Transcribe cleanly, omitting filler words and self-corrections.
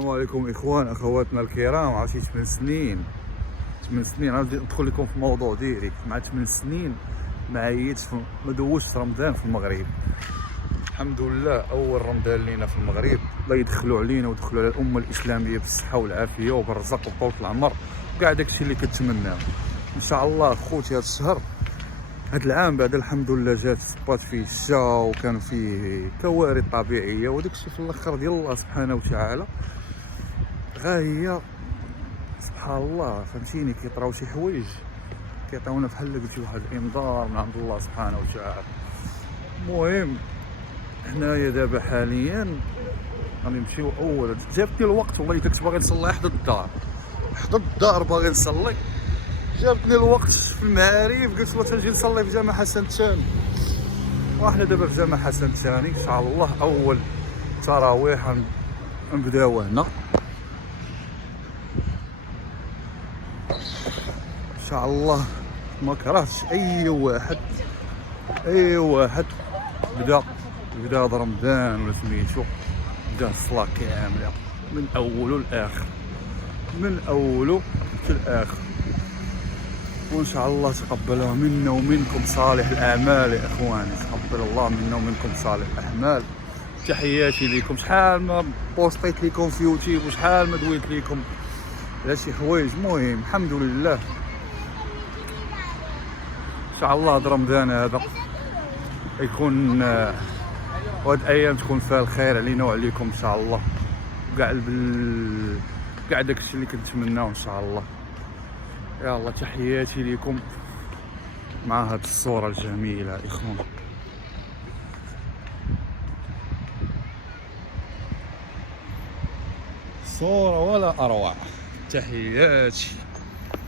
السلام عليكم اخوان اخواتنا الكرام. عرفتي 8 سنين غادي ندخل لكم في الموضوع ديالي. مع 8 سنين ما عييتش ما دوزتش رمضان في المغرب. الحمد لله اول رمضان لينا في المغرب، الله يدخلوا علينا ويدخلوا على الامه الاسلاميه بالصحه والعافيه وبالرزق وطول العمر وكاع داكشي اللي كتمناه ان شاء الله. خوتي هذا الشهر هذا العام بعد الحمد لله جات صبات فيه الشتاء وكان فيه كوارث طبيعيه وداكشي في الاخر ديال الله سبحانه وتعالى. غايه سبحان الله فهمتيني، كيطراو شي حوايج كيعطيونا بحال قلتي واحد الانذار من عند الله سبحانه وتعالى. المهم حنايا دابا حاليا غادي نمشيو اولا. جابتني الوقت والله كنت باغي نصلي حدا الدار باغي نصلي. جابتني الوقت في المعارف قلت له تنجي نصلي في جامع حسن الثاني، وحنا دابا في جامع حسن الثاني ان شاء الله. اول تراويح نبداو هنا ان شاء الله. ما كرهتش اي واحد بدا رمضان ولا سميتو بدا الصلاه كامله من اوله للاخر، وان شاء الله تقبلها منا ومنكم صالح الاعمال يا اخواني. تقبل الله منا ومنكم صالح الاعمال. تحياتي لكم. شحال ما بوستيت لكم في يوتيوب وشحال ما دويت لكم على شي حوايج، المهم الحمد لله. ان شاء الله هذا رمضان هذا يكون وهاد الايام تكون فيها الخير علينا وعليكم ان شاء الله، كاع داكشي اللي كنتمناو ان شاء الله. يلا تحياتي لكم مع هاد الصورة الجميلة اخوان. صورة ولا اروع. تحياتي.